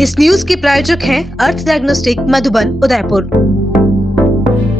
इस न्यूज के प्रायोजक हैं अर्थ डायग्नोस्टिक मधुबन उदयपुर।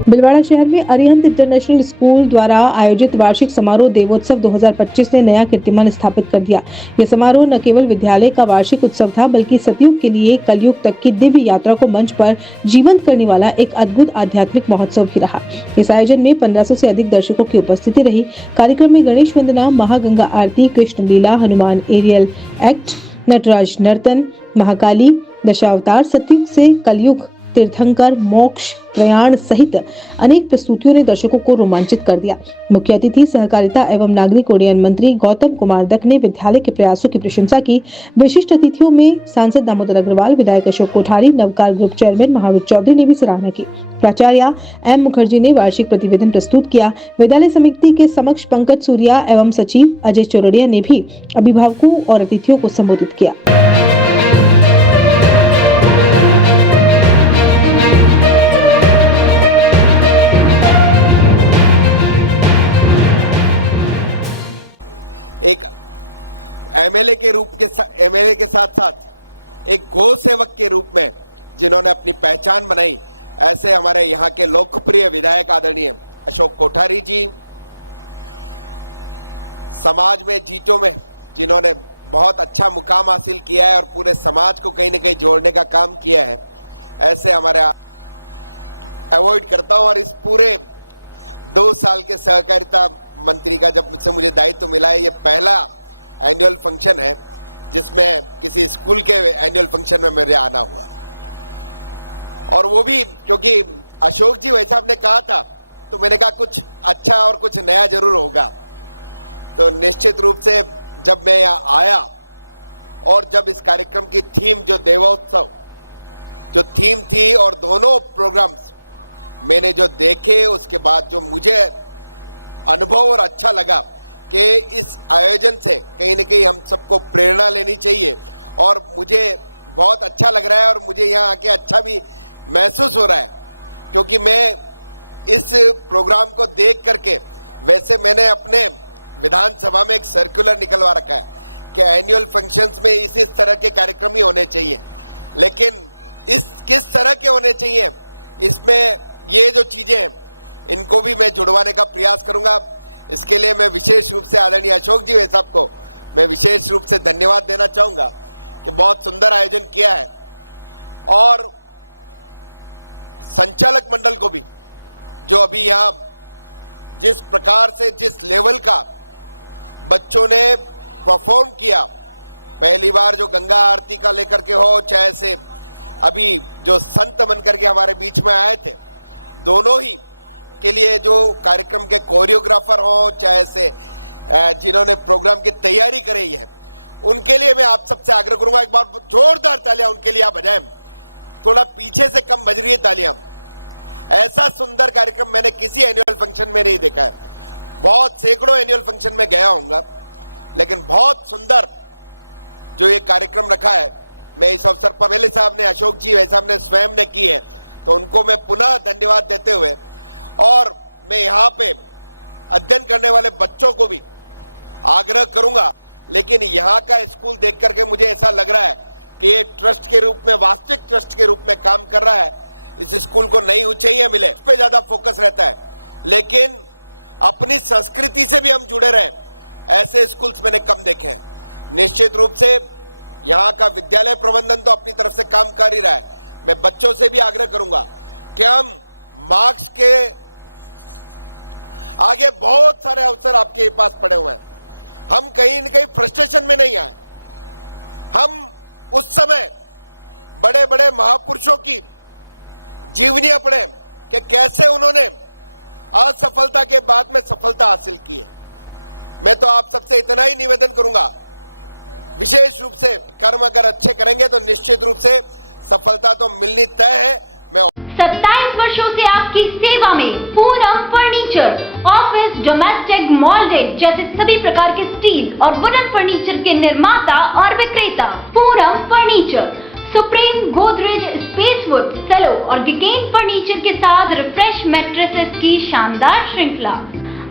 भीलवाड़ा शहर में अरिहंत इंटरनेशनल स्कूल द्वारा आयोजित वार्षिक समारोह देवोत्सव 2025 ने नया कीर्तिमान स्थापित कर दिया। यह समारोह न केवल विद्यालय का वार्षिक उत्सव था, बल्कि सतयुग के लिए कलयुग तक की दिव्य यात्रा को मंच पर जीवंत करने वाला एक अद्भुत आध्यात्मिक महोत्सव भी रहा। इस आयोजन में 1500 से अधिक दर्शकों की उपस्थिति रही। कार्यक्रम में गणेश वंदना, महागंगा आरती, कृष्ण लीला, हनुमान एरियल एक्ट, नटराज नर्तन, महाकाली, दशावतार, सतयुग से कलयुग, तीर्थंकर, मोक्ष, प्रयाण सहित अनेक प्रस्तुतियों ने दर्शकों को रोमांचित कर दिया। मुख्य अतिथि सहकारिता एवं नागरिक उड्डयन मंत्री गौतम कुमार दत्त ने विद्यालय के प्रयासों की प्रशंसा की। विशिष्ट अतिथियों में सांसद दामोदर अग्रवाल, विधायक अशोक कोठारी, नवकार ग्रुप चेयरमैन महावीर चौधरी ने भी सराहना की। प्राचार्य एम मुखर्जी ने वार्षिक प्रतिवेदन प्रस्तुत किया। विद्यालय समिति के समक्ष पंकज सूर्या एवं सचिव अजय चौरड़िया ने भी अभिभावकों और अतिथियों को संबोधित किया। एक एमएलए के साथ साथ एक गौ सेवक के रूप में जिन्होंने अपनी पहचान बनाई, ऐसे हमारे यहाँ के लोकप्रिय विधायक आदरणीय अशोक कोठारी जी, समाज में जीतों में जिन्होंने बहुत अच्छा मुकाम हासिल किया है और पूरे समाज को कहीं न कहीं जोड़ने का काम किया है, ऐसे हमारे अवॉइड करता हूं। और इस पूरे 2 साल के सहकारिता मंत्री का जब से मुझे दायित्व मिला है, ये पहला एनुअल फंक्शन है जिसमें किसी स्कूल के एनुअल फंक्शन में मेरे आना हुआ, और वो भी क्योंकि अशोक जी वैसा आपने कहा था, तो मैंने कहा कुछ अच्छा और कुछ नया जरूर होगा। तो निश्चित रूप से जब मैं यहाँ आया और जब इस कार्यक्रम की थीम जो देवोत्सव जो थीम थी और दोनों प्रोग्राम्स मैंने जो देखे, उसके बाद जो मुझे अनुभव और अच्छा लगा कि इस आयोजन से कहीं न कहीं हम सबको प्रेरणा लेनी चाहिए, और मुझे बहुत अच्छा लग रहा है और मुझे यहाँ आके अच्छा भी महसूस हो रहा है, क्योंकि मैं इस प्रोग्राम को देख करके, वैसे मैंने अपने विधानसभा में एक सर्कुलर निकलवा रखा है कि एनुअल फंक्शंस में इस तरह के कार्यक्रम ही होने चाहिए, लेकिन इस किस तरह के होने चाहिए, इसमें ये जो चीजें हैं इनको भी मैं जुड़वाने का प्रयास करूंगा। इसके लिए मैं विशेष रूप से आदरणीय अशोक जी साहब को मैं विशेष रूप से धन्यवाद देना चाहूंगा कि बहुत सुंदर आयोजन किया है, और संचालक मंडल को भी जो अभी यहाँ जिस प्रकार से जिस लेवल का बच्चों ने परफॉर्म किया, पहली बार जो गंगा आरती का लेकर के हो, चाहे से अभी जो संत बनकर के हमारे बीच में आए थे, दोनों ही के लिए जो कार्यक्रम के कोरियोग्राफर हो, चाहे से जिन्होंने प्रोग्राम की तैयारी करी है, उनके लिए मैं आप सबसे आग्रह करूंगा, एक बार जोरदार तालियां उनके लिए आप बजाएं। थोड़ा पीछे से कम बज रही है तालियां। ऐसा सुंदर कार्यक्रम मैंने किसी एनुअल फंक्शन में नहीं देखा है। बहुत सैकड़ों एनुअल फंक्शन में गया हूंगा, लेकिन बहुत सुंदर जो ये कार्यक्रम रखा है, मैं इस अवसर पर एमएलए साहब ने, अशोक जी वैसा साहब ने स्वयं ने की है, तो उनको मैं पुनः धन्यवाद देते हुए, और मैं यहाँ पे अध्ययन करने वाले बच्चों को भी आग्रह करूंगा, लेकिन यहाँ का स्कूल देख करके मुझे ऐसा लग रहा है कि ये ट्रस्ट के रूप में, वास्तविक ट्रस्ट के रूप में काम कर रहा है। इस स्कूल को नई ऊंचाइयां मिले, इस पे ज्यादा फोकस रहता है, लेकिन अपनी संस्कृति से भी हम जुड़े रहे, ऐसे स्कूल्स मैंने कम देखे हैं। निश्चित रूप से यहाँ का विद्यालय प्रबंधन तो अपनी तरफ से काम कर ही रहा है। मैं बच्चों से भी आग्रह करूंगा कि हम मार्क्स के आगे बहुत सारे अवसर आपके पास पड़े हुए हैं, हम कहीं न कहीं फ्रस्ट्रेशन में नहीं आए। हम उस समय बड़े बड़े महापुरुषों की जीवनियां पढ़े कि कैसे उन्होंने असफलता के बाद में सफलता हासिल की है। मैं तो आप सबसे इतना ही निवेदन करूंगा, विशेष रूप से कर्म अगर अच्छे करेंगे तो निश्चित रूप से सफलता तो मिलनी तय है। मैं 27 वर्षों से आपकी सेवा में पूनम फर्नीचर, ऑफिस, डोमेस्टिक, मॉल्डेड जैसे सभी प्रकार के स्टील और वुडन फर्नीचर के निर्माता और विक्रेता। Poonam furniture Supreme, Godrej, Spacewood, Cello और गिकेन फर्नीचर के साथ रिफ्रेश मैट्रेसेस की शानदार श्रृंखला।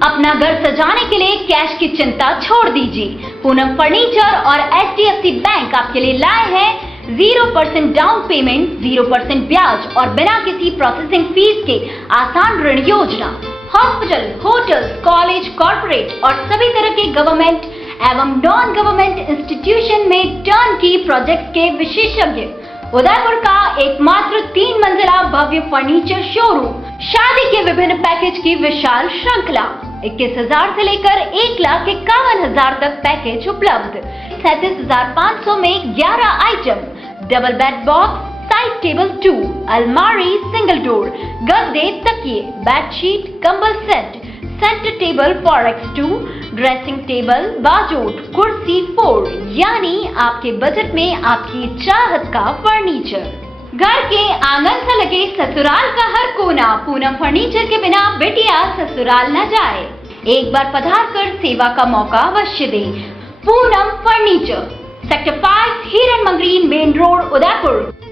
अपना घर सजाने के लिए कैश की चिंता छोड़ दीजिए। पूनम फर्नीचर और HDFC बैंक आपके लिए लाए हैं 0% डाउन पेमेंट, 0% ब्याज और बिना किसी प्रोसेसिंग फीस के आसान ऋण योजना। हॉस्पिटल, होटल, कॉलेज, कॉर्पोरेट और सभी तरह के गवर्नमेंट एवं नॉन गवर्नमेंट इंस्टीट्यूशन में टर्न की प्रोजेक्ट के विशेषज्ञ। उदयपुर का एकमात्र 3 मंजिला भव्य फर्नीचर शोरूम, शादी के विभिन्न पैकेज की विशाल श्रृंखला। 21,000 से लेकर 1,51,000 तक पैकेज उपलब्ध। 37,500 में 11 item, double bed box, side table 2, अलमारी, सिंगल डोर, गद्दे, तकिए, बेडशीट, कंबल set, centre table 4x2, dressing table, बाजोट, कुर्सी 4, यानी आपके बजट में आपकी चाहत का फर्नीचर। घर के आंगन से लगे ससुराल का हर कोना, पूनम फर्नीचर के बिना बेटिया ससुराल न जाए। एक बार पधार कर सेवा का मौका अवश्य दे। पूनम फर्नीचर, सेक्टर 5, हिरन मंगरी, मेन रोड, उदयपुर।